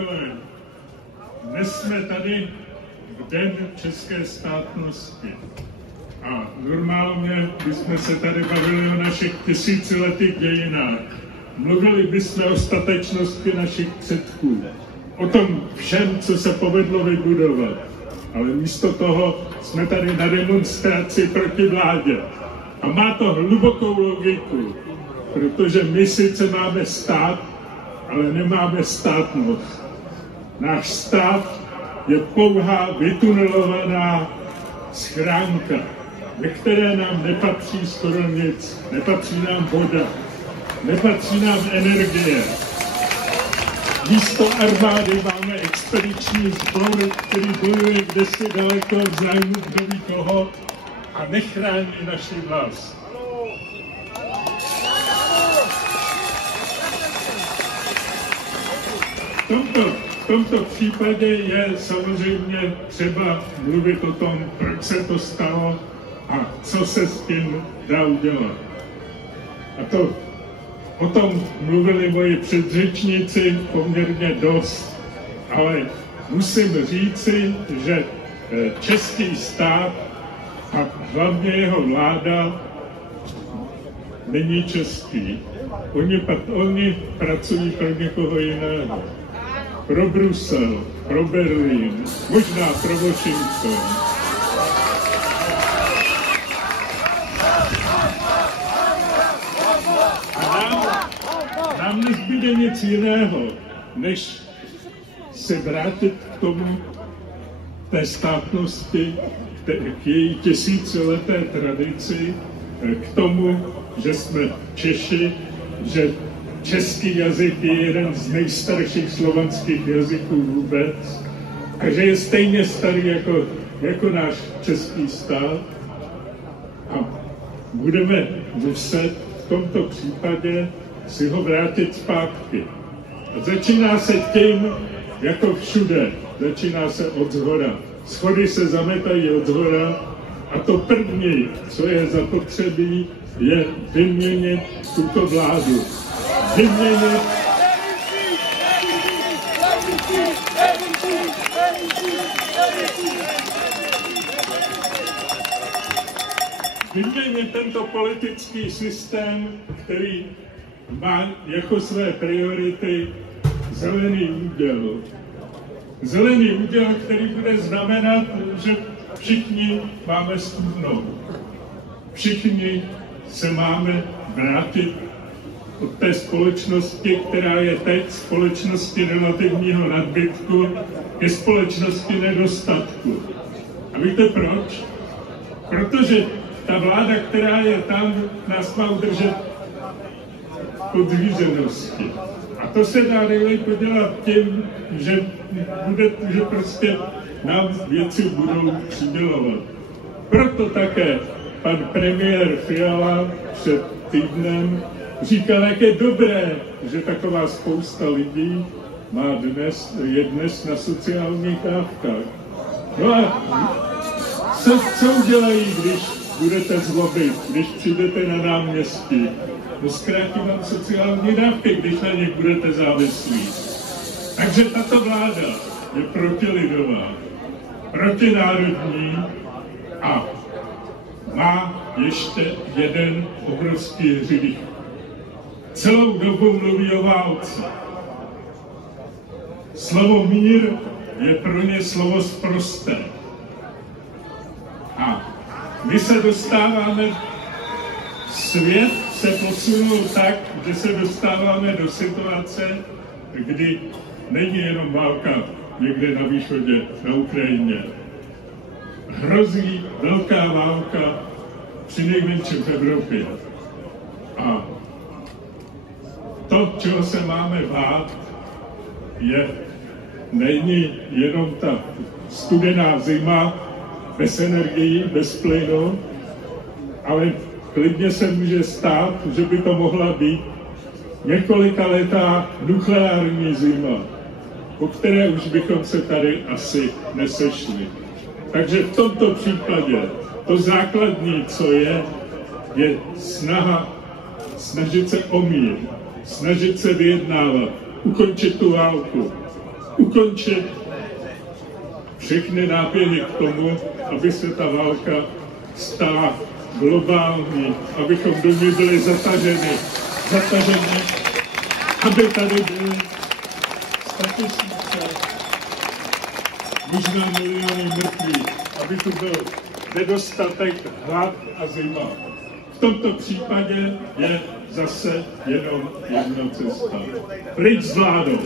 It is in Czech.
přátelé, dnes jsme tady v Den české státnosti. A normálně bychom se tady bavili o našich tisíciletých dějinách. Mluvili bychom o statečnosti našich předků. O tom všem, co se povedlo vybudovat. Ale místo toho jsme tady na demonstraci proti vládě. A má to hlubokou logiku, protože my sice máme stát, ale nemáme státnost. Náš stát je pouhá vytunelovaná schránka, ve které nám nepatří skoro nic. Nepatří nám voda, nepatří nám energie. Místo armády máme expediční sbor, který bojuje kdesi daleko v zájmu kdo ví koho a nechrání naši vlast. V tomto případě je samozřejmě třeba mluvit o tom, proč se to stalo a co se s tím dá udělat. A o tom mluvili moji předřečníci poměrně dost, ale musím říci, že český stát a hlavně jeho vláda není český. Oni pracují pro někoho jiného. Pro Brusel, pro Berlín, možná pro Washington. Nám nezbyde nic jiného, než se vrátit k tomu, té státnosti, k její tisícileté tradici, k tomu, že jsme Češi, že český jazyk je jeden z nejstarších slovanských jazyků vůbec a že je stejně starý jako náš český stát. A budeme muset v tomto případě si ho vrátit zpátky. A začíná se tím, jako všude, začíná se od zhora. Schody se zametají od zhora a to první, co je zapotřebí, je vyměnit tuto vládu. Vyměnit tento politický systém, který má jako své priority zelený úděl. Zelený úděl, který bude znamenat, že všichni máme studnout. Všichni se máme vrátit od té společnosti, která je teď společnosti relativního nadbytku, ke společnosti nedostatku. A víte proč? Protože ta vláda, která je tam, nás má udržet podřízenosti. A to se dá nejlépe dělat tím, že prostě nám věci budou přidělovat. Proto také pan premiér Fiala před týdnem říkal, jak je dobré, že taková spousta lidí je dnes na sociálních dávkách. No a co udělají, když budete zlobit, když přijdete na náměstí? No zkrátí vám sociální dávky, když na nich budete závislí. Takže tato vláda je protilidová, protinárodní a má ještě jeden obrovský hřích. Celou dobu mluví o válce. Slovo mír je pro ně slovo sprosté. A my se dostáváme, svět se posunul tak, že se dostáváme do situace, kdy není jenom válka někde na východě, na Ukrajině. Hrozí velká válka přinejmenším v Evropě. A to, čeho se máme bát, není jenom ta studená zima bez energií, bez plynu, ale klidně se může stát, že by to mohla být několikaletá nukleární zima, po které už bychom se tady asi nesešli. Takže v tomto případě to základní, co je snažit se o mír, snažit se vyjednávat, ukončit tu válku. ukončit všechny nápěhy k tomu, aby se ta válka stala globální, abychom do ní byli zataženi, aby tady byly statisíce, možná miliony mrtvých, aby tu byl nedostatek, hlad a zima. V tomto případě je zase jenom jedna cesta. Pryč s vládou!